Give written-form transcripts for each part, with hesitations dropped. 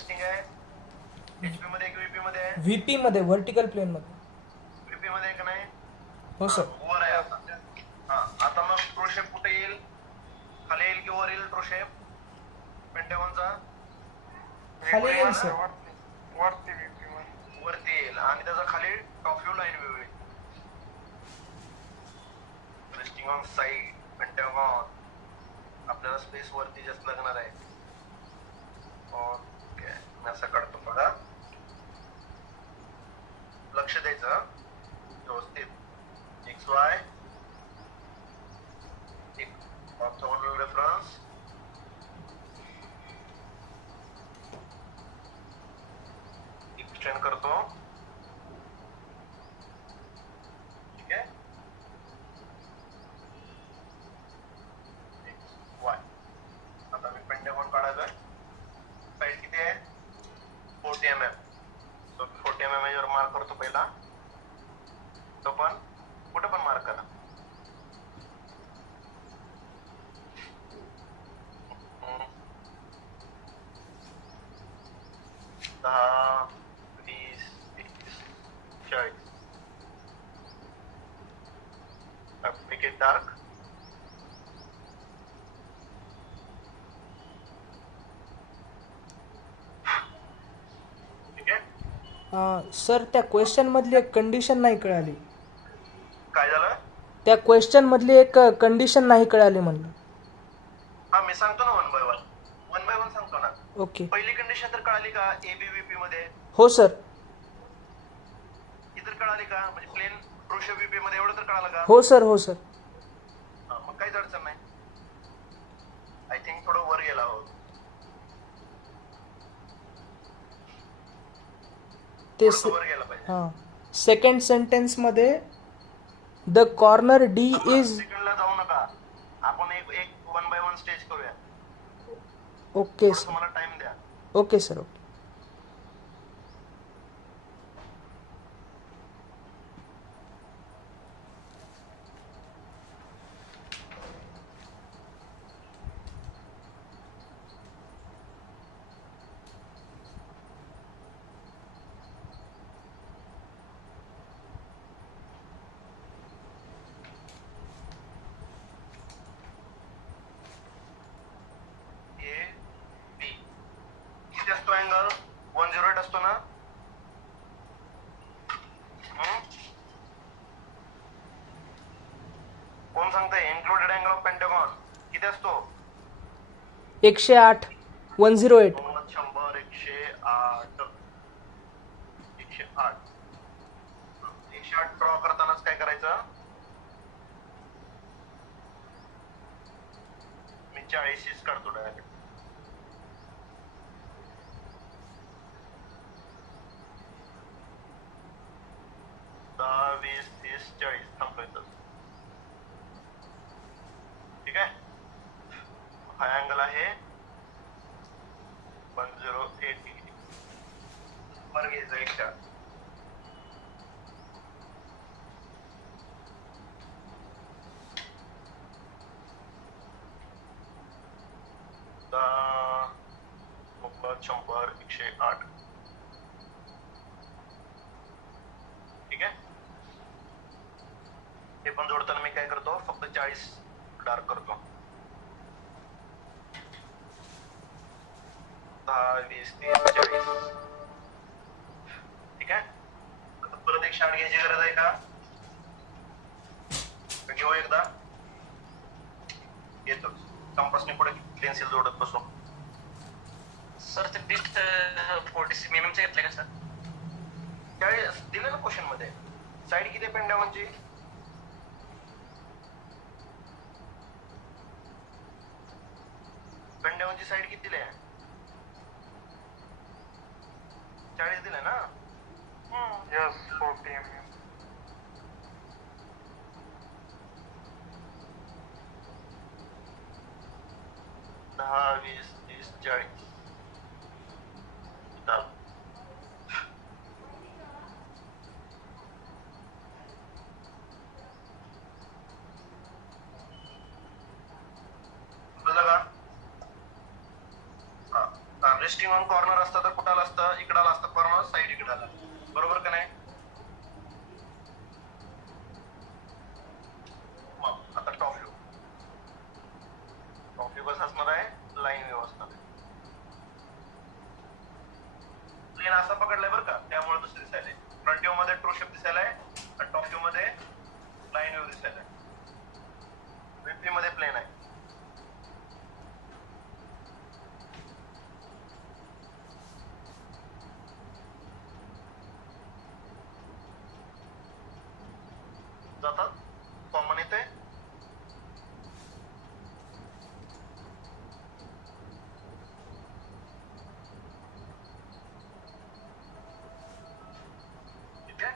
Testing आहे? HP मध्ये की VP मध्ये आहे? व्हीपी मध्ये, व्हर्टिकल प्लेन मध्ये. VP मध्ये आहे का नाही? हो सर. वर आहे आता. आता मग ट्रू शेप कुठे येईल? खाली येईल की वर येईल ट्रू शेप पेंटागॉनचा? खाली येईल सर. वरती VP मध्ये. वरती येईल आणि त्याचा खाली टॉप व्ह्यू लाईन व्ह्यू येईल. Resting on side pentagon. आपल्याला स्पेस वरती जास्त लागणार आहे. ओके, मी असं काढतो बघा. लक्ष द्यायचं व्यवस्थित. XY एक ऑर्थोगोनल रेफरन्स. एक्सटेंड करतो. ठीक आहे. XY. आता मी पेंटागॉन काढायचा. साईड किती आहे? 40 mm. सो 40 mm वर मार्क करतो पहिला. तो पण कुठं पण मार्क करा. दहा, 20, 30, 40. Make it dark. ठीक आहे. सर त्या क्वेश्चन मधली एक कंडिशन नाही कळाली. काय झालं? त्या क्वेश्चन मधली एक कंडिशन नाही कळाली म्हणलं. हा, मी सांगतो ना वन बाय वन सांगतो ना. ओके. पहिली कंडिशन तर कळाली का? ABVP मध्ये. हो सर. ही तर कळाली का? म्हणजे प्लेन ट्रू VP मध्ये एवढं तर कळालं का? हो सर. हो सर. मग काहीच अडचण नाही. आय थिंक थोडं वर गेला आहोत. ते वर गेला पाहिजे. हां, सेकंड सेंटेन्स मध्ये द कॉर्नर D इज. सेकंडला जाऊ नका. आपण एक वन बाय वन स्टेज करूया. Okay sir. तुम्हाला टाइम द्या. Okay sir. ओके. AB किती असतो अँगल? 108 असतो ना? कोण सांगतंय? इन्क्लुडेड अँगल ऑफ पेंटागॉन किती असतो? 108. 108. 100, 108. 108. 108 ड्रॉ करतानाच काय करायचं? मी 40 काढतो डायरेक्ट. दहा, 20, 30, 40 थांबतो इथं. ठीक आहे. हा अँगल आहे 108 डिग्री. वर घ्यायचं 108. दहा, 90, 100, 108. ठीक आहे. हे पण जोडताना मी काय करतो? फक्त 40 डार्क करतो. 10, 20, 30, 40. ठीक आहे. परत 108 घ्यायची गरज आहे का? घेऊ एकदा. येतो. कंपासने पुढे पेन्सिल जोडत बसू. सर ते डिस्ट 40 mm चे घेतले का सर? त्यावेळेस दिलं ना क्वेश्चन मध्ये. साईड किती पेंटागॉनची? पेंटागॉनची साईड किती दिली आहे? 40 दिले ना? Yes, 40 mm. दहा, 20, 30, 40. रेस्टिंग ऑन कॉर्नर असतं तर कुठाला असतं, इकडाला असतं कॉर्नर, साईड इकडाला, बरोबर का नाही? मग आता टॉप व्ह्यू कसं असणार आहे, लाईन व्ह्यू असणार आहे. प्लेन असा पकडलाय बरं का, त्यामुळे दुसरी दिसायला. फ्रंट व्ह्यू मध्ये ट्रू शेप दिसायलाय आणि टॉप व्ह्यू मध्ये लाईन व्ह्यू दिसायलाय. व्हीपी मध्ये प्लेन आहे. जातात कॉमन येते. ठीक आहे.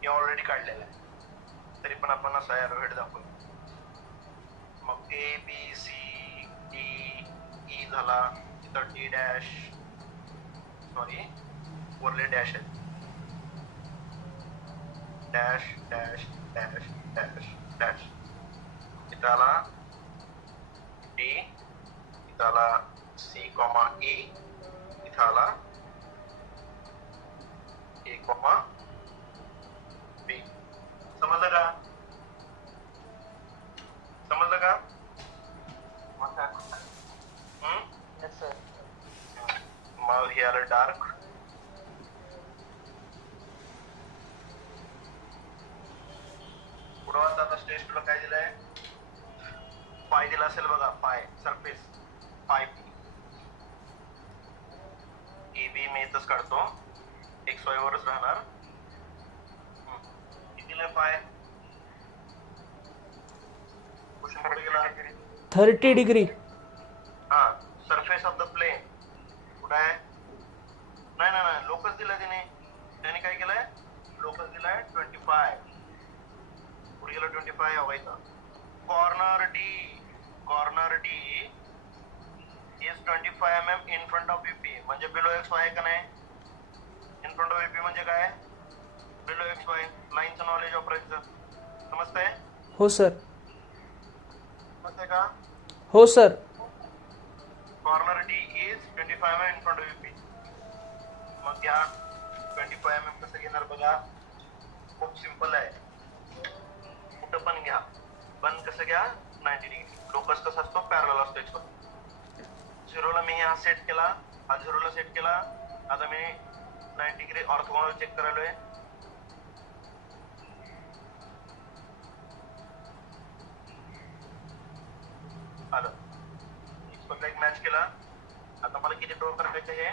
हे ऑलरेडी काढलेलं आहे, तरी पण आपण असा एरोहेड दाखवू. मग A B C D E झाला, इथं डी डॅश, सॉरी वरले डॅश आहेत, dash dash dash dash dash. इथं आला डी, इथं आला सी कॉमा ई, इथं आला ए कॉमा बी. समजलं का? समजलं का? मग हे आलं डार्क. पुढं आता स्टेज तुला काय दिलंय, पाय दिला असेल बघा, पाय सरफेस, पाय पी. ए बी मी इथंच काढतो, एक्स वाय वरच राहणार. किती दिलाय पाय? क्वेश्चन कुठे गेला? 30 डिग्री. हा, सरफेस ऑफ द प्लेन कुठं आहे? नाही नाही नाही, लोकस दिलाय त्याने काय केलंय, लोकस दिलाय 25. पुढे गेला 25 हवा इथं. Corner D is 25 mm in front of VP, म्हणजे बिलो एक्स वाय आहे का नाही? इन फ्रंट ऑफ व्हीपी म्हणजे काय, बिलो एक्स वाय. लाईनचं नॉलेज वापरायचं. समजतंय? हो सर. समजतंय का? हो sir. Corner D is 25 mm in front of VP. मग या 25 mm कसं घेणार बघा, खूप सिंपल आहे. कुठं पण घ्या, पण कसं घ्या, 90 डिग्री. लोकस कसा असतो, पॅरलल असतो एक्स. झिरोला मी हा सेट केला, हा झिरोला सेट केला. आता मी 90 डिग्री ऑर्थोगोनल चेक करायलोय. आलं. एक्सपर्टला एक मॅच केला. आता मला किती ड्रॉ करायचं हे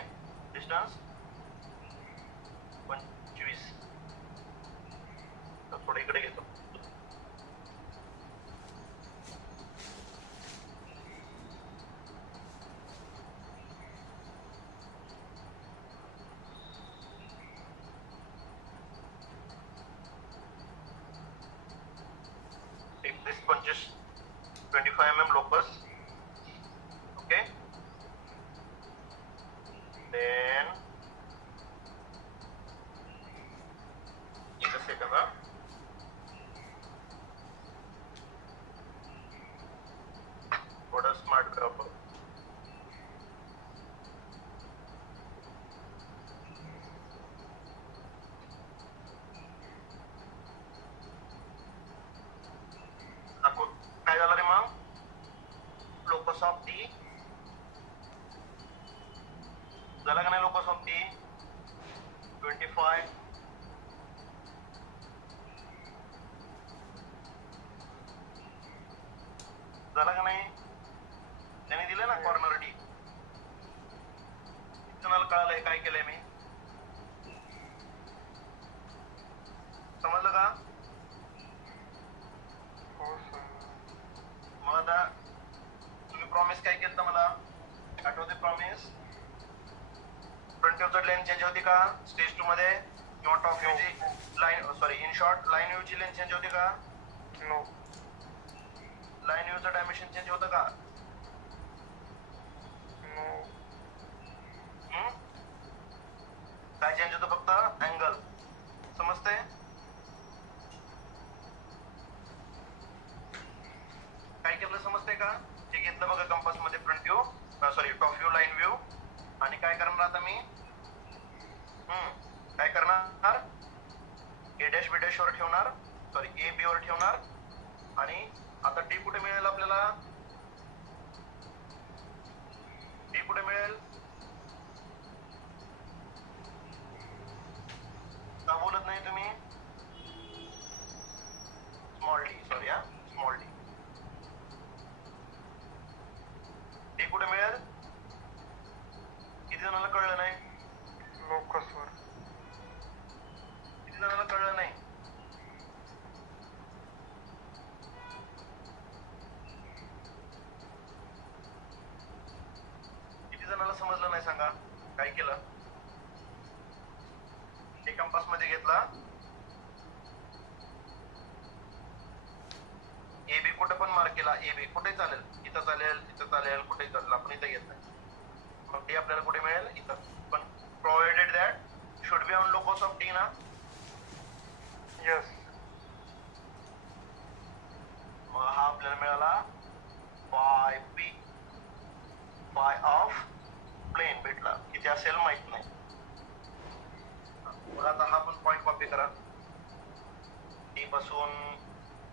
डिस्टन्स, 25. तर थोडं इकडे घेतो. this 25 mm locus. Okay, then एक सेकंड हा, थोडं स्मार्ट करा. काय झालं रे मग, लोकस ऑफ डी झाला का नाही, लोकस ऑफ डी 25. झाला का नाही, त्याने दिलं ना कॉर्नर डी. तुम्हाला कळालंय काय केलंय मी? समजलं का? मग आता तुम्ही प्रॉमिस काय केलं मला आठवते? प्रॉमिस फ्रंट व्ह्यूची लेंथ चेंज होती का स्टेज 2 मध्ये, किंवा टॉप व्ह्यूची line, sorry in short line व्ह्यूची लेंथ चेंज होती का? नो. लाईन व्ह्यूचं डायमेन्शन चेंज होतं का? नो. काय चेंज होतं? फक्त अँगल. समजते? काय केलं समजते का? हे घेतलं बघा कंपास मध्ये front view, sorry top view, line view, आणि काय करणार आता मी काय करणार, ए डॅश बी डॅश वर ठेवणार, सॉरी ए बी वर ठेवणार, आणि आता डी कुठे मिळेल आपल्याला? डी कुठे मिळेल? का बोलत नाही तुम्ही? स्मॉल डी, सॉरी हा, स्मॉल डी. डी कुठे मिळेल? किती जणांना कळलं नाही? लोकसवर. किती जणांना कळलं नाही? किती जणांना समजलं नाही सांगा? काय केलं? हे कंपास मध्ये घेतला, ए बी कुठे पण मार्क केला, ए बी कुठे चालेल, इथं चालेल, इथं चालेल, कुठे चालेल, आपण इथं घेत नाही. मग डी आपल्याला कुठे मिळेल? इथं. पण provided that should be on locus of D ना. Yes. मग हा आपल्याला मिळाला phi B, phi of plane भेटला. किती असेल माहित नाही. मग आता हा पण पॉईंट कॉपी करा, डी पासून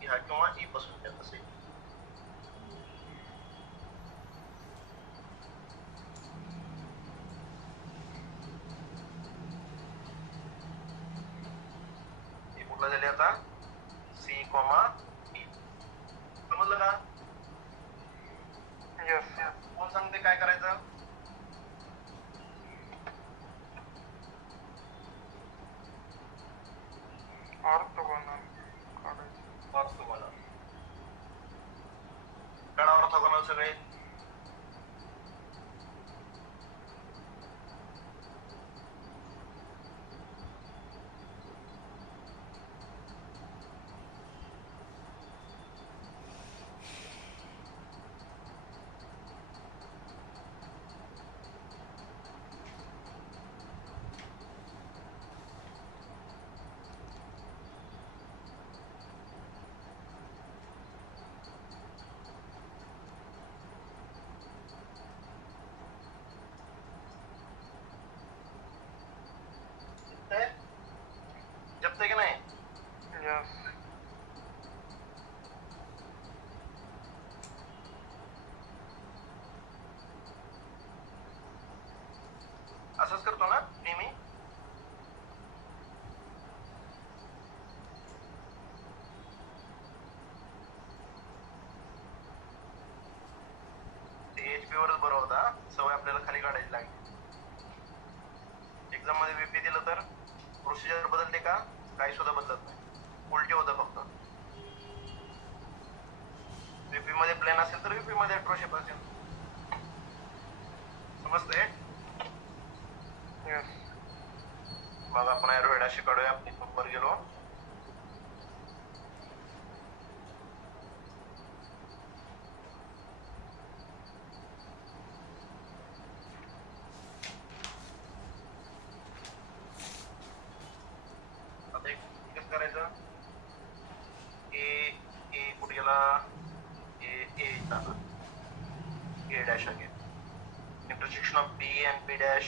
ह्या किंवा ई पासून घ्या, तसे हे कुठला झाले आता? C comma E. समजलं का? Yes. कोण सांगते काय करायचं? ऑर्थोगोनल काढायचं. ऑर्थोगोनल काढा, ऑर्थोगोनल सगळे. जपते की नाही? Yes. असंच करतो ना नेहमी? HP वरच बरं होता, सवय आपल्याला खाली काढायची लागली. एक्झाम मध्ये VP दिलं तर प्रोसिजर बदलते का? काही सुद्धा बदलत नाही, उलटी होतं फक्त. VP मध्ये प्लेन असेल तर VP मध्ये ट्रोशेप असेल. समजतंय? Yes. मग आपण एरोहेड अशी काढूया. आपण वर गेलो, आता एक कसं करायचं? ए कुठे गेला? ए झाला, A dash again, intersection of B and B dash,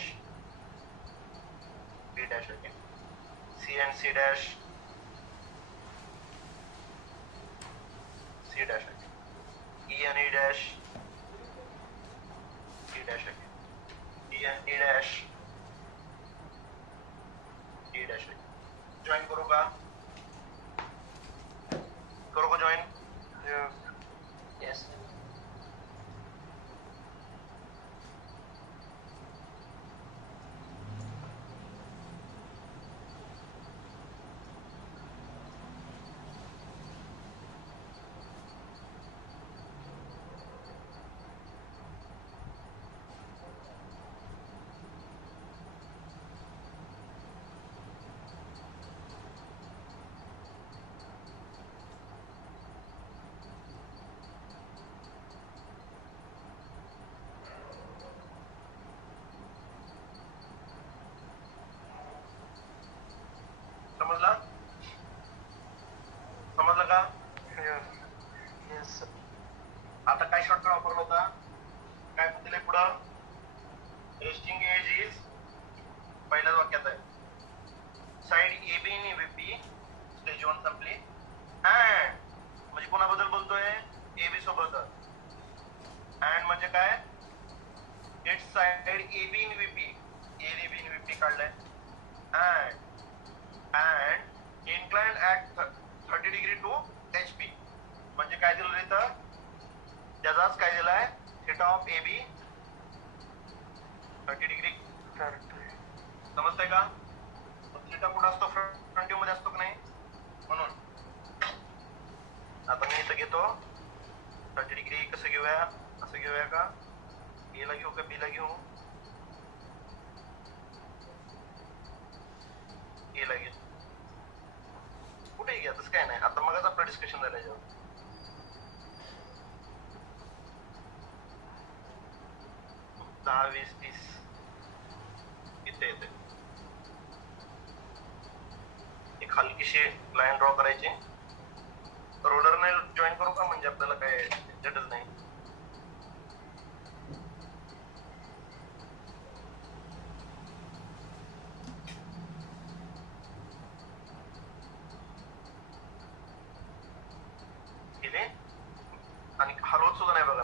B dash again, C and C dash, C dash again, E and E dash, E dash again, E and E dash, E dash again. Join करू का? करू का join? Yes. Yes. आता काय shortcut वापरला होता? काय दिलंय पुढं? रेस्टिंग एज इज पहिल्याच वाक्यात आहे. Side A B in VP stage 1 संपली. अँड म्हणजे कोणाबद्दल बोलतोय? ए बी सोबत. अँड म्हणजे काय? It's side A B in VP. A B in VP काढलंय. And inclined at 30 degree to HP. म्हणजे काय दिलं इथं? त्याचाच काय दिलाय? Theta of A B 30 degree. समजतंय का? थिटा कुठं असतो? फ्रंट व्ह्यू मध्ये असतो की नाही? म्हणून आता मी इथं घेतो 30 डिग्री. कसं घेऊया? असं घेऊया का? ए ला घेऊ का बी ला घेऊ? ए ला घेऊ. कुठे घ्या? तसं काय नाही. आता मगच आपलं डिस्कशन झालं याच्यावर. 10, 20, 30 इथे येते. एक हलकीशी लाईन ड्रॉ करायची. रोलरने जॉईन करू का? म्हणजे आपल्याला काय झटच नाही. केले आणि हलवत सुद्धा नाही बघा.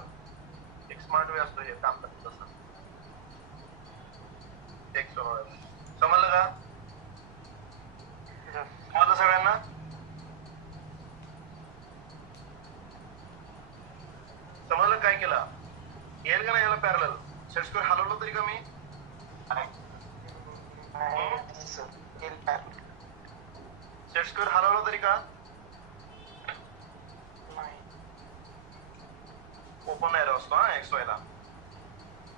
एक स्मार्ट वे असतो हे काम करत तसं. समजलं का? समजलं सगळ्यांना? समजलं काय केलं? येईल का नाही याला पॅरलल? सेट स्क्वेअर हलवलं तरी का मी? सेट स्क्वेअर हलवलं तरी का? ओपन एरो असतो हा XY ला.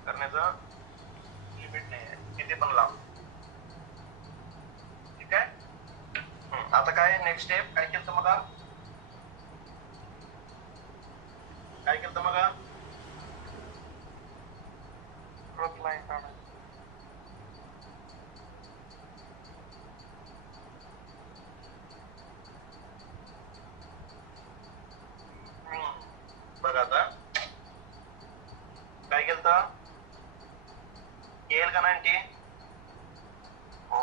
करण्याचं लिमिट नाही आहे. किती पण लांब. ठीक आहे? आता काय नेक्स्ट स्टेप? काय केलं मग? काय केलं मग? ग्रोथ लाईन काढायची. बघा आता काय केलं? येईल का 90? हो.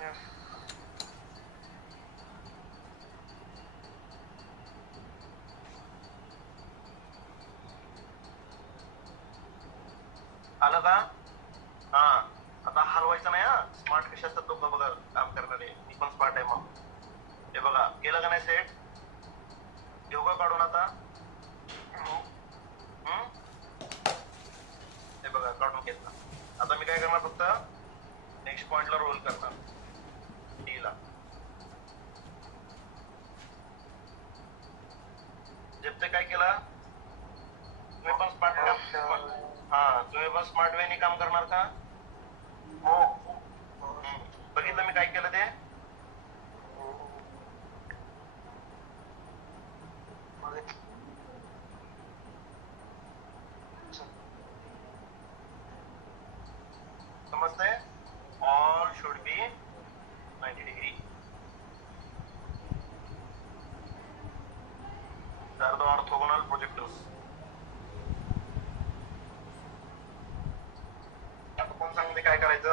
Yes. आलं का? हा. आता हलवायचं नाही हा. स्मार्ट कशा असतात लोक बघा काम करणारे. मी पण स्मार्ट आहे मग. हे बघा केलं का नाही सेट? घेऊ का काढून आता? हे बघा काढून घेतला. आता मी काय करणार? फक्त नेक्स्ट पॉइंटला रोल करणार. डी ला. जेपचे काय केलं? तुम्ही पण स्मार्ट तुम्ही पण स्मार्ट वेने काम करणार का? हो. बघितलं मी काय केलं ते? समजते? All should be 90 degree. They are the orthogonal projectors. आता कोण सांगते काय करायचं?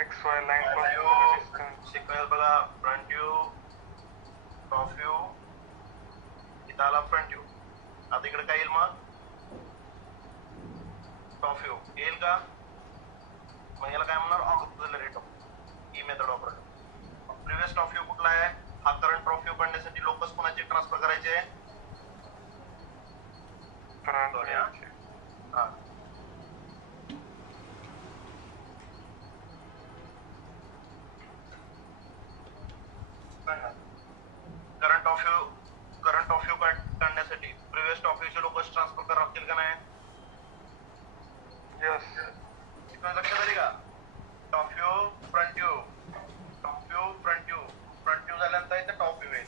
XY लाईन पासून डिस्टन्स. सिक्वेन्स बघा. फ्रंट व्ह्यू, टॉप व्ह्यू, इथं आला फ्रंट व्ह्यू. आता इकडे काय येईल मग? टॉप व्ह्यू येईल का? मग याला काय म्हणणार? Auxiliary top. ही मेथड वापरायची. प्रिव्हियस टॉप व्ह्यू कुठला आहे? हा करंट टॉप व्ह्यू काढण्यासाठी लोकस कोणाचे ट्रान्सफर करायचे? फ्रंट हा. करंट ऑफ व्ह्यू काढण्यासाठी प्रिव्हियस टॉप व्ह्यूचे लोकस ट्रान्सफर करावं लागतील का नाही? यस. लक्षात आली का? Top view, front view, top view, front view. Front view झाल्यानंतर इथे टॉप व्ह्यू आहे.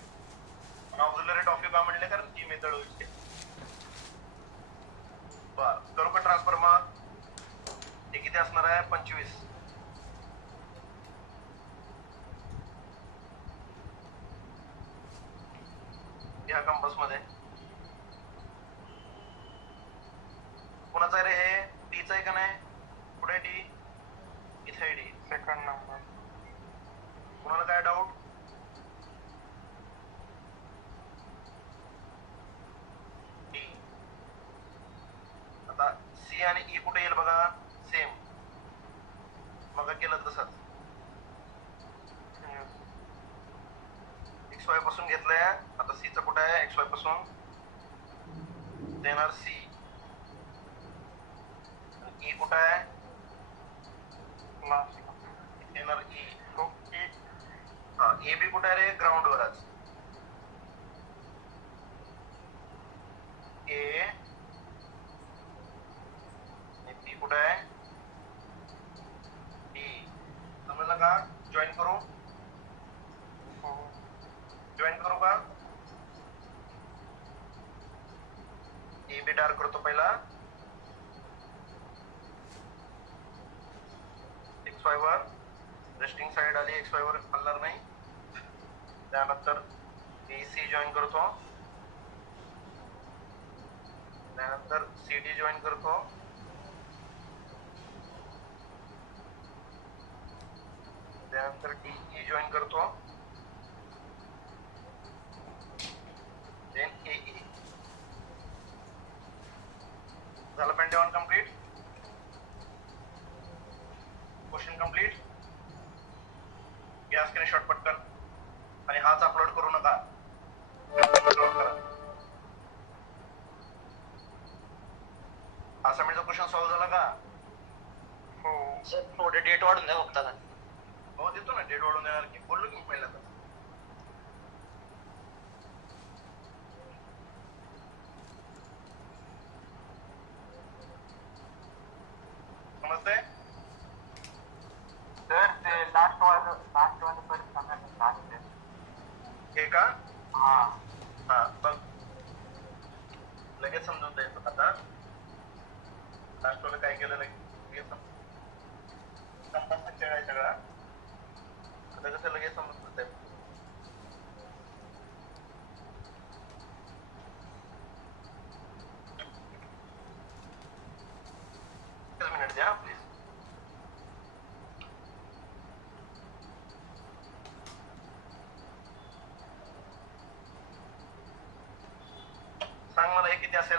ऑक्झिलरी टॉप व्ह्यू का म्हणले? कारण ती मेथड होईल. बर करू का ट्रान्सफर मग? हे किती असणार आहे? 25. ह्या कंपास मध्ये कुणाचं आहे रे हे? डीचं आहे का नाही? पुढे डी, इथे डी. Second number. कुणाला काय डाऊट? डी. आता सी आणि ई कुठे येईल बघा? सेम मग केलं तसंच. Yes. एक्स वाय पासून घेतलंय. आता सी चं कुठं आहे? एक्स वाय पासून देणार सी. ई कुठं आहे? Last. येणार ई. तो E. हा ए बी कुठं आहे रे? ग्राउंड वरच. ए बी कुठं आहे? डी. समजलं का? जॉईन करू? हो. जॉईन करू का? ए बी डार्क करतो पहिला. एक्स वाय वर रेस्टिंग साइड आली. एक्स वाय वर हलणार नाही. त्यानंतर बी सी जॉईन करतो. त्यानंतर सी डी जॉईन करतो. त्यानंतर डी ई जॉईन करतो. देन ए ई. झालं पेंडेवन कंप्लीट. Question complete. घ्या स्क्रीनशॉट पटकन आणि हाच अपलोड करू नका. अपलोड करा. असाइनमेंटचा क्वेश्चन सॉल्व्ह झाला का? हो. सर थोडे डेट वाढून द्या फक्त आता. हो देतो ना. डेट वाढून देणार की. बोललो की मी पहिल्यांदा. समजतंय? सर ते लास्ट वाले परत सांगा लास्ट. हे का? हा. हा बघ लगेच समजून द्यायचं. आता लास्ट वाला काय केलं लगेच कंपासचा खेळ आहे सगळा. आता कसं लगेच समजून जाईल. एकच मिनिट द्या प्लीज. सांग मला हे किती असेल?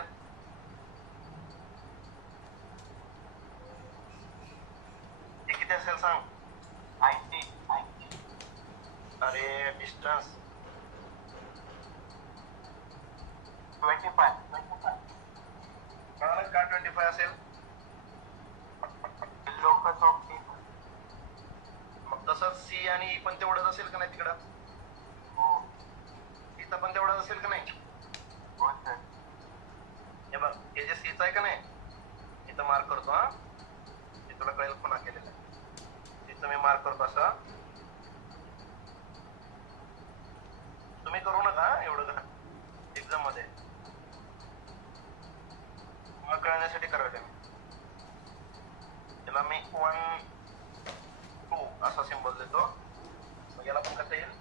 हे किती असेल सांग. 90. अरे डिस्टन्स 25. कळालं का? 25 असेल. Locus of T. मग तसंच सी आणि ई पण तेवढंच असेल का नाही तिकडं? हो. इथं पण तेवढंच असेल का नाही? हो सर. हे बघ हे जे सीचं आहे का नाही इथं मार्क करतो. हा हे तुला कळेल पुन्हा केलेलं आहे. तिथं मी मार्क करतो असं. तुम्ही करू नका एवढं एक्झाम मध्ये. मग कळण्यासाठी करायचं मी. त्याला मी 1 2 असा सिम्बॉल देतो. मग याला पण कसं येईल?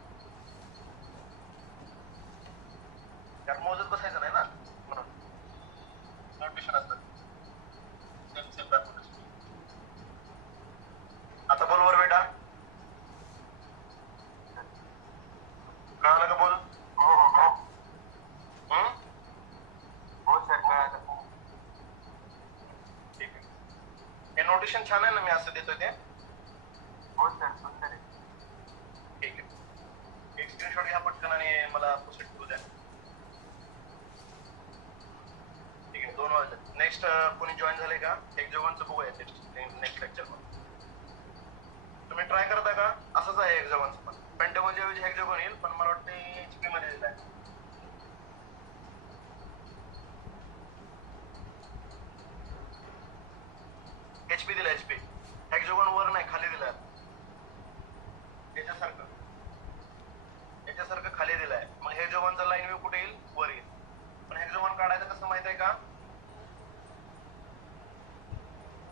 त्यात मोजत बसायचं नाही ना म्हणून नोटेशन असतं. सेम दाखवण्यासाठी. आता बोल वर बेटा. कळालं का? बोल. हो हो हो. हं? हो सर कळालं. ठीक आहे. हे नोटेशन छान आहे ना मी असं देतोय ते? हो सर सुंदर आहे. ठीक आहे. एक स्क्रीनशॉट घ्या पटकन आणि मला प्रोसेस करू द्या. ठीक आहे. 2 वाजले. नेक्स्ट कोणी जॉईन झाले का? एक जेवणचं बघूया नेक्स्ट लेक्चर मध्ये. तुम्ही ट्राय करता का? असंच आहे एक जेवणचं पण. पेंटागॉनच्या ऐवजी हेक्सागोन येईल पण मला वाटतं HP मध्ये दिलं आहे. HP दिला. HP हेक्सागोन वर नाही खाली दिलाय. याच्यासारखं खाली दिलाय. मग हेक्सागोनचा लाईन व्ह्यू कुठे येईल? वर येईल. पण हेक्सागोन काढायचं कसं माहित आहे का?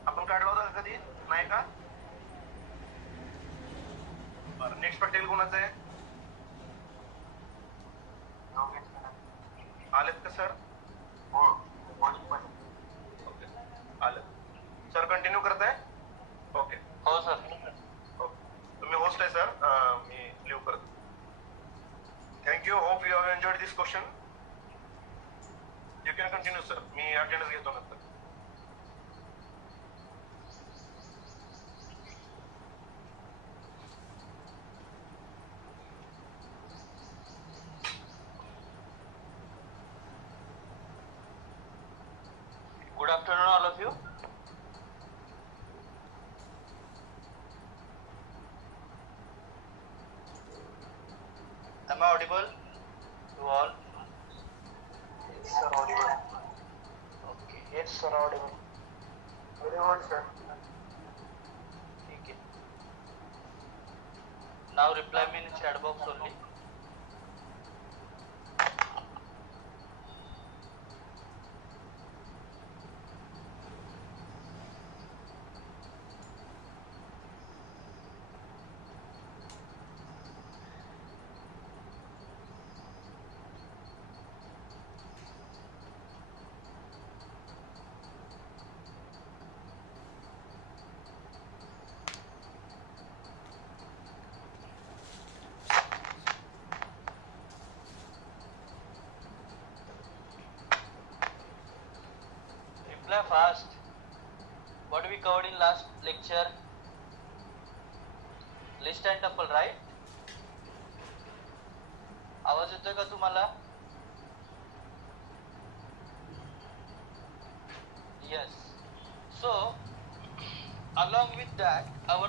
आपण काढला होता का कधी? नाही का? बरं नेक्स्ट प्रॅक्टिकल कोणाचं आहे? योगेश सर. आलेत का सर? हो होईल पण ओके, आलं. सर कंटिन्यू करताय? ओके हो सर. ओके, तुम्ही होस्ट आहे सर, मी लिव्ह करतो. Thank you. Hope you have enjoyed this question. You can continue sir, me attendance घेतो नंतर. Good afternoon, all of you. Am I audible to all? Yes, sir, audible. Okay. Yes, sir, audible. Very good, sir. ठीक है. Now reply me in chat box only. Reply fast. What we covered in last lecture? List and tuple, right? आवाज येतोय का तुम्हाला? Yes. So, along with that, our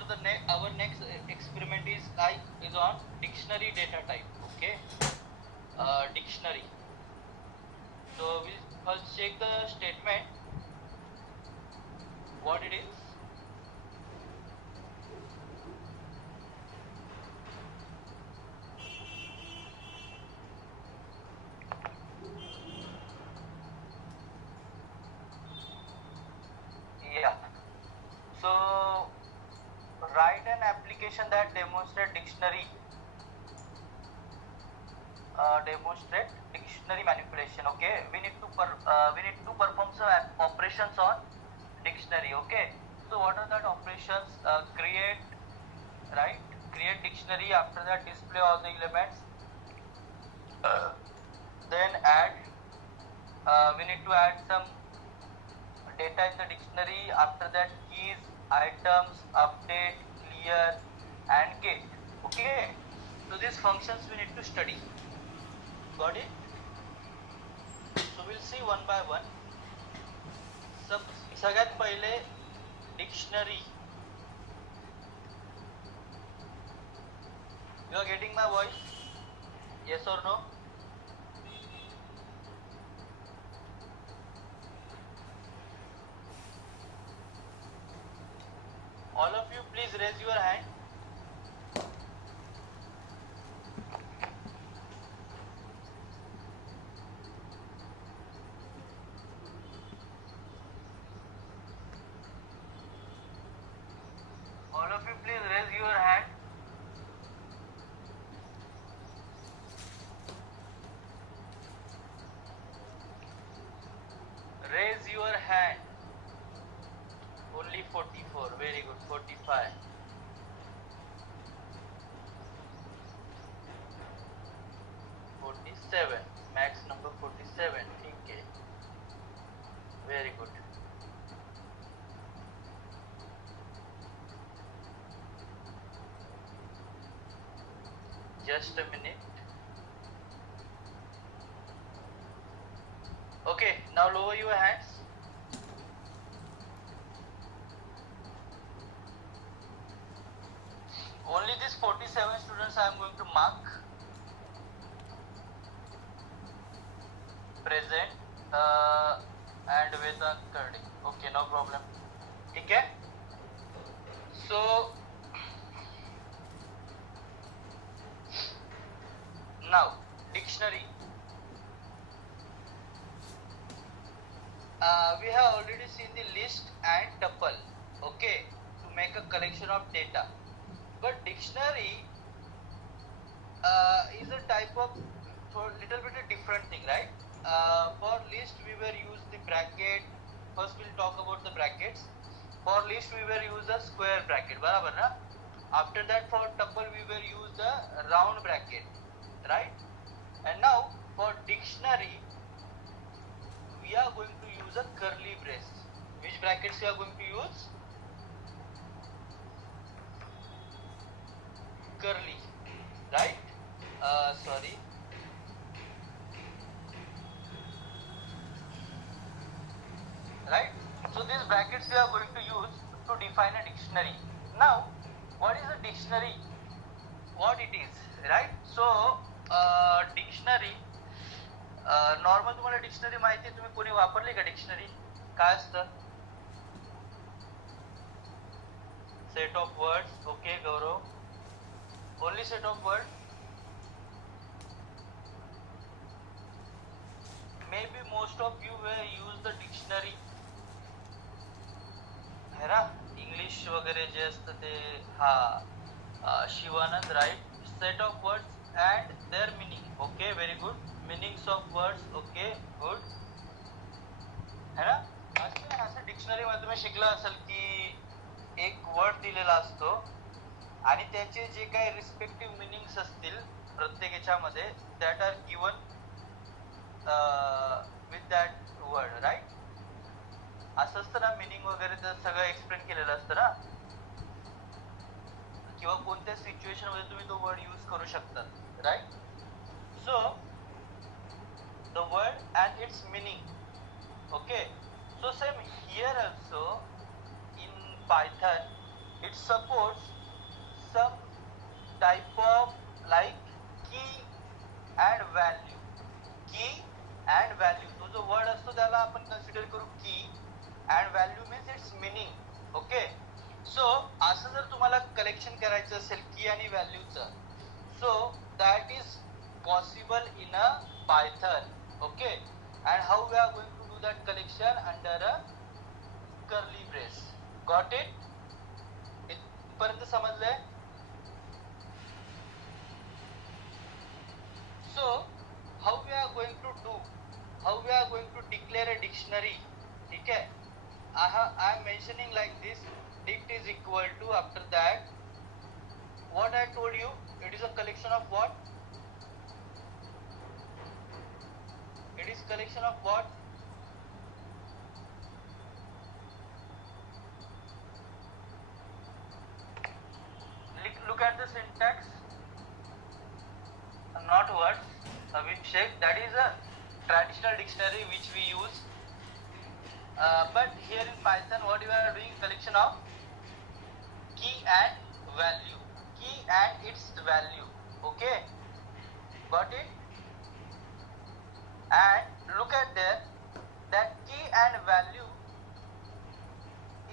next experiment is on dictionary data type. Okay, dictionary. So we'll first check the statement. What it is. Yeah. So write an application that demonstrate dictionary manipulation. Okay, we need to perform some operations on dictionary. Okay, so what are that operations? Create dictionary. After that, display all the elements. Then add. We need to add some data in the dictionary. After that, keys, items, update, clear, and get. Okay, so these functions we need to study. Got it? So we'll see one by one. सगळ्यात पहिले dictionary. You are getting my voice? Yes or no? All of you, please raise your hand. All of you, please raise your hand. Raise your hand. Only 44. Very good. 45. Max number 47. Okay. Very good. Just a minute. Okay, now lower your hands. Only these 47 students I am going to mark. Present and Vedant Kardi. Okay, no problem. Okay. So now dictionary. We have already seen the list and tuple. Okay, to make a collection of data. But dictionary is a type of little bit a different thing, right? for list we were use the bracket. First we'll talk about the brackets. For list we were use a square bracket, बराबर ना? After that for tuple we will use the round bracket, right? And now for dictionary we are going to use a curly brace. Which brackets we are going to use? Curly, right? Sorry. Right? So these brackets we are going to use to define a dictionary. Now, what is a dictionary? What it is, right? So, dictionary, normal तुम्हाला dictionary माहिती आहे, तुम्ही कोणी वापरली का dictionary? काय असतं? Set of words. Okay Gaurav, only set of word. Maybe most of you will use the dictionary, है ना? इंग्लिश वगैरे जे असतं ते, हा, Shivanand, right? Set of words and their meaning. Okay, very good. Meanings of words. Okay, good, है ना? असं डिक्शनरी मध्ये तुम्ही शिकला असेल की एक वर्ड दिलेला असतो आणि त्याचे जे काही रिस्पेक्टिव्ह मिनिंग्स असतील प्रत्येक याच्यामध्ये, that are given with that word, right? असं असतं ना, मिनिंग वगैरे तर सगळं एक्सप्लेन केलेलं असतं ना, किंवा कोणत्या सिच्युएशन मध्ये तुम्ही तो वर्ड यूज करू शकता, right? So the word and its meaning. Okay, so same here also in Python it supports some type of like key and value. Key and value, तो जो word असतो त्याला आपण consider करू key and value means its meaning. Okay, so असं जर तुम्हाला collection करायचं असेल key आणि value चं, so that is possible in a Python. Okay, and how we are going to do that collection? Under a curly brace. Got it? इथपर्यंत समजलंय? So how we are going to do, how we are going to declare a dictionary? ठीक है, I am mentioning like this. Dict is equal to, after that what I told you, it is a collection of what? It is collection of what? Look at the syntax, not words, Abhishek. That is a traditional dictionary which we use, but here in Python what we are doing, collection of key and value, key and its value. Okay, got it? And look at there, that key and value,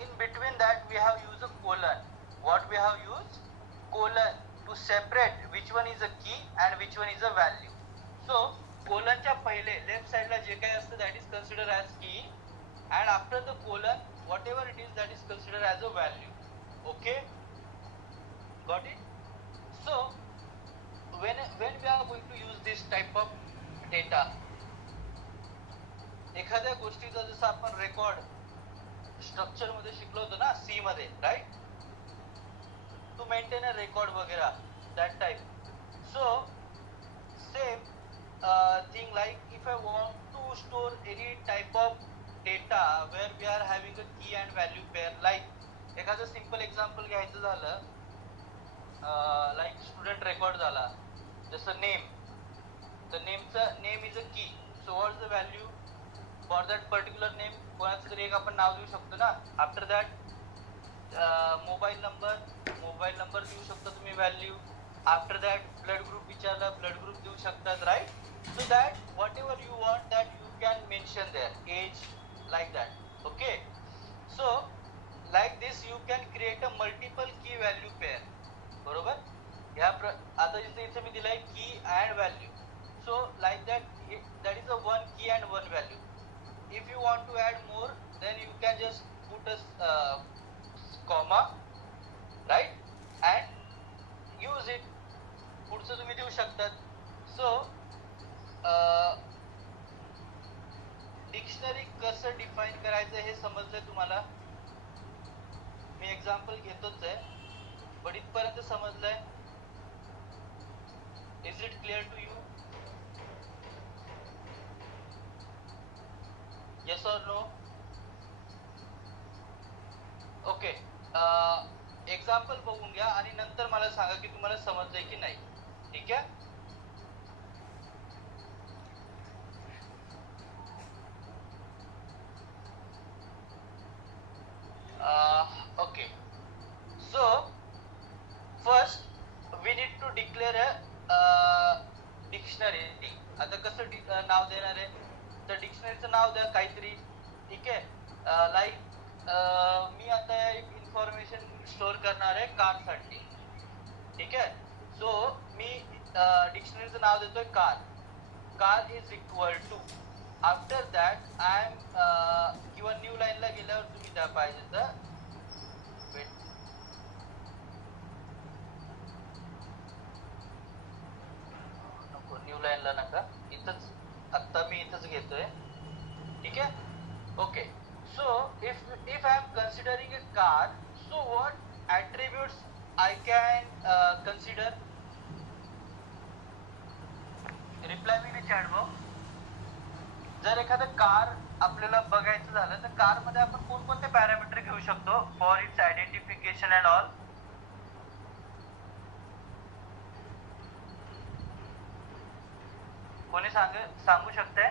in between that we have used a colon. What we have used? Colon, to separate which one is a key and which one is a value. So colon च्या पहिले left side ला जे काही असतं that is considered as key, and after the colon whatever it is that is considered as a value. Okay, got it? So when we are going to use this type of data, एखाद्या गोष्टीचा जसं आपण record structure मध्ये शिकलो होतो ना, C मध्ये, right? to maintain a record वगैरह, that type. So same thing, like if I want to store any type of data where we are having a key and value pair, like एखादं simple example घ्यायचं झालं, like student record झाला, जसं name, the name is a key. So what's the value for that particular name? कोणाचं तरी एक आपण नाव देऊ शकतो ना. After that मोबाईल नंबर देऊ शकता तुम्ही value. After that blood group विचारला, ब्लड ग्रुप देऊ शकतात, right? So that whatever you want that you can mention there, age, like that. Okay, so like this you can create a multiple key value pair. बरोबर? आता इथे मी दिलाय key and value. So like that is a one key and one value. If you want to add more then you can just put a comma, right, and use it. पुढचं तुम्ही देऊ शकतात. So कसं define करायचं हे समजलंय तुम्हाला? मी example घेतोच आहे, बट इथपर्यंत समजलंय? Is it clear to you? Yes or no? Okay, example बघून घ्या आणि नंतर मला सांगा की तुम्हाला समजलंय की नाही. ठीक आहे? Okay, so first we need to declare a dictionary. आता कसं नाव देणार आहे? तर डिक्शनरीचं नाव द्या काहीतरी. ठीक आहे? लाईक मी आता एक इन्फॉर्मेशन स्टोअर करणार आहे कारसाठी. ठीक आहे? सो मी डिक्शनरीचं नाव देतोय car. Car is equal to, after that I am किंवा न्यू लाईनला गेल्यावर तुम्ही द्या पाहिजे तर वेट, नको न्यू लाईनला नका, इथंच आत्ता मी इथंच घेतोय. ठीक आहे? Okay, so if I am considering a car, so what attributes I can consider? Reply me in chat box. जर एखादं कार आपल्याला बघायचं झालं तर कार मध्ये आपण कोणकोणते पॅरामीटर घेऊ शकतो for its identification and all? कोणी सांगू शकतंय?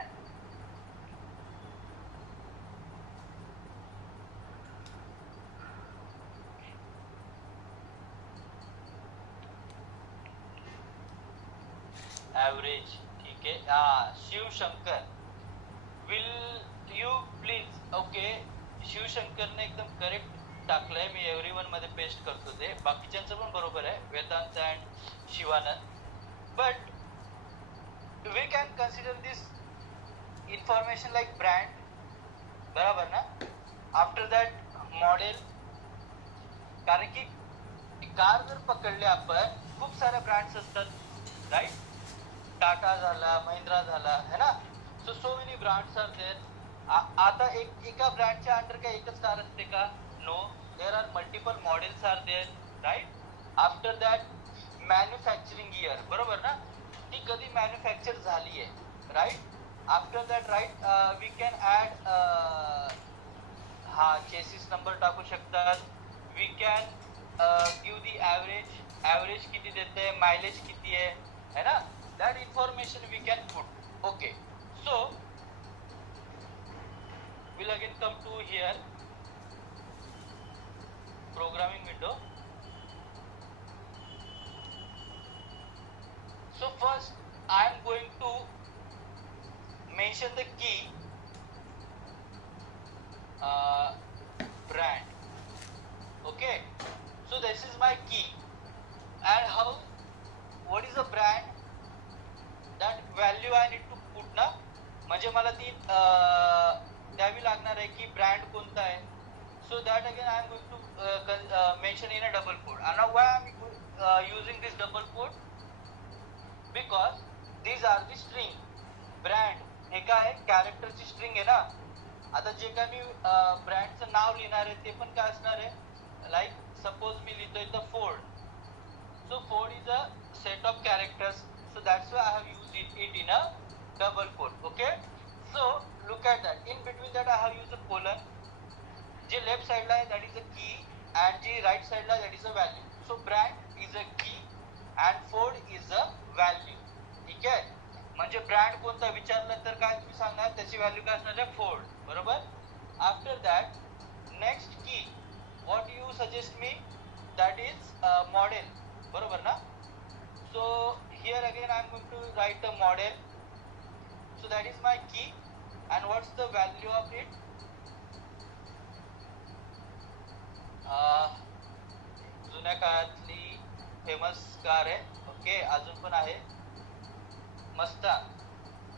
ॲव्हरेज. ठीक आहे. Shivshankar, will you please? Okay, शिवशंकरने एकदम करेक्ट टाकलंय. मी एव्हरीवन मध्ये पेस्ट करतो ते. बाकीच्यांचं पण बरोबर आहे, Vedant and Shivanand. But we can consider this information like brand, बरोबर ना? आफ्टर दॅट मॉडेल, कारण की कार जर पकडले आपण, खूप साऱ्या ब्रँड्स असतात, राईट? टाटा झाला, महिंद्रा झाला, है ना? So many brands are there. आता एका ब्रँडच्या अंडर काय एकच कार असते का? No, there are multiple models are there, right? After that manufacturing year, बरोबर ना? ती कधी मॅन्युफॅक्चर झाली आहे, right? After that, right, we can add chassis number टाकू शकतात. We can give the average किती देते, मायलेज किती आहे, है ना? That information we can put. Okay, so we'll again come to here, programming window. So first I am going to mention the key brand. Okay, so this is my key, and how, what is a brand? That value I need to put ना, म्हणजे मला ती द्यावी लागणार आहे की brand कोणता आहे. So that again I am going to mention in a double quote. And now why I am using this double quote? Because these are the string. brand हे काय कॅरेक्टरची स्ट्रिंग आहे ना. आता जे काय मी ब्रँडचं नाव लिहिणार आहे ते पण काय असणार आहे, लाईक सपोज मी लिहितोय the Ford. So Ford is a set of characters, so that's why I have used it in a double quote. Okay, so look at that. In between that I have used a colon. जे left side ला आहे that is a key, and जे right side ला that is a value. So brand is a key and Ford is a value. ठीक आहे? म्हणजे brand कोणता विचारलं तर काय तुम्ही सांगणार, त्याची व्हॅल्यू काय असणार आहे, फोर्ड, बरोबर? After that next key, what you suggest me, that is model, बरोबर ना? So here again I am going to write the model. So that is my key, and what's the value of it? जुन्या काळातली famous car आहे. Okay, अजून पण आहे, Mustang.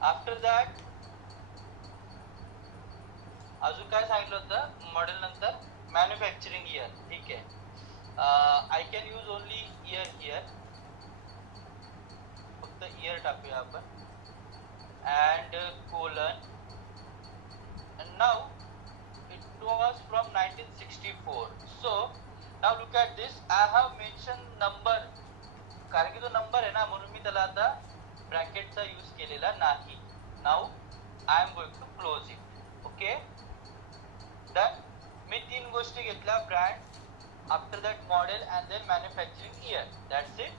After that अजून काय सांगितलं होतं मॉडेल नंतर? Manufacturing year. ठीक आहे, I can use only year here, फक्त इयर टाकूया आपण, and colon. Now 1964. So now look at this. I have mentioned number, कारण की तो नंबर आहे ना, म्हणून मी त्याला आता ब्रॅकेटचा यूज केलेला नाही. Now I am going to close it. Okay, done. मी तीन गोष्टी घेतल्या, brand, after that model and then manufacturing year. That's it.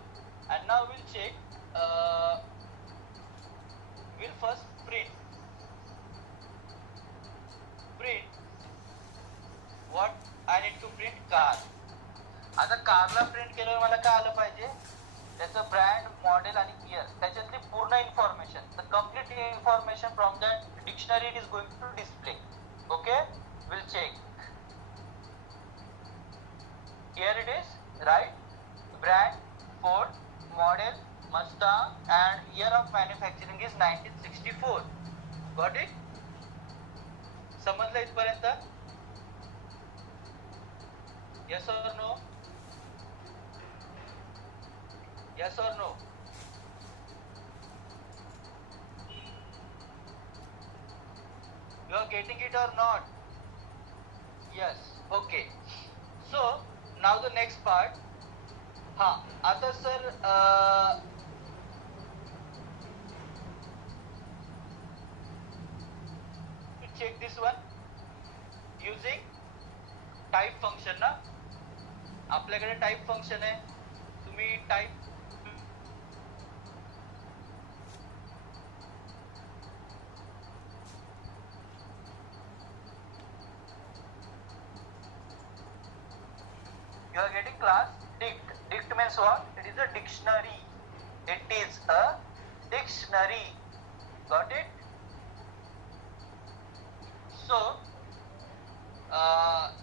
And now will check, will first print what I need to print car. आता कारला print केल्यावर मला काय आलं पाहिजे, त्याचं ब्रँड, मॉडेल आणि इयर, त्याच्यातली पूर्ण information, the complete information from that dictionary it is going to display. Okay, will check. Here it is, right? Brand, Ford, model, Mustang, and year of manufacturing is 1964. Got it? समजलं इथपर्यंत? Yes or no? Yes or no? You are getting it or not? Yes. Okay. So now the next part. हाँ, आता sir check this one using type function ना. आपल्याकडे type function आहे. तुम्ही type you are getting class dict. Dict means what? It is a dictionary. It is a dictionary. Got it? So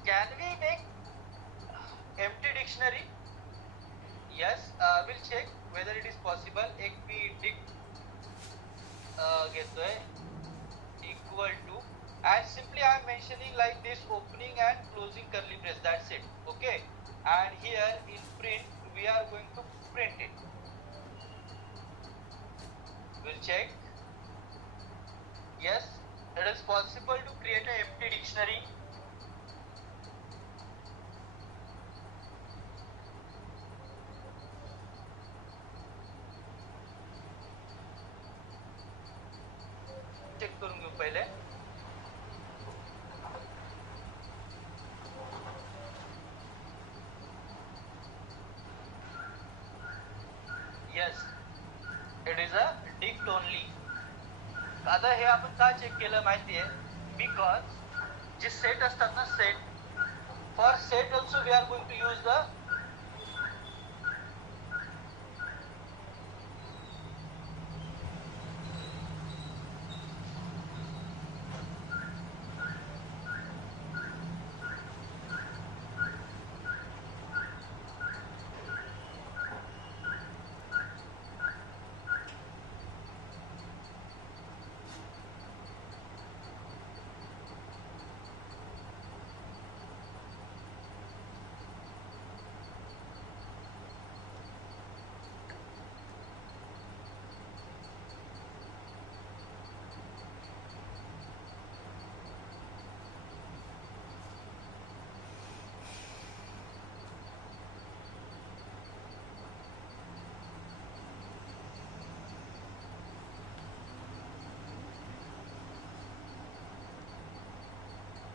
can we make empty dictionary? Yes, we'll check whether it is possible. एक मी dict घेतोय equal to, and simply I am mentioning like this, opening and closing curly brace. That's it. Okay, and here in print we are going to print it. We'll check. Yes, it is possible to create an empty dictionary. Check करून घेऊ पहिले. Yes, it is a dict only. आता हे आपण का check केलं माहितीये, because जे सेट असतात ना, set, for set also we are going to use the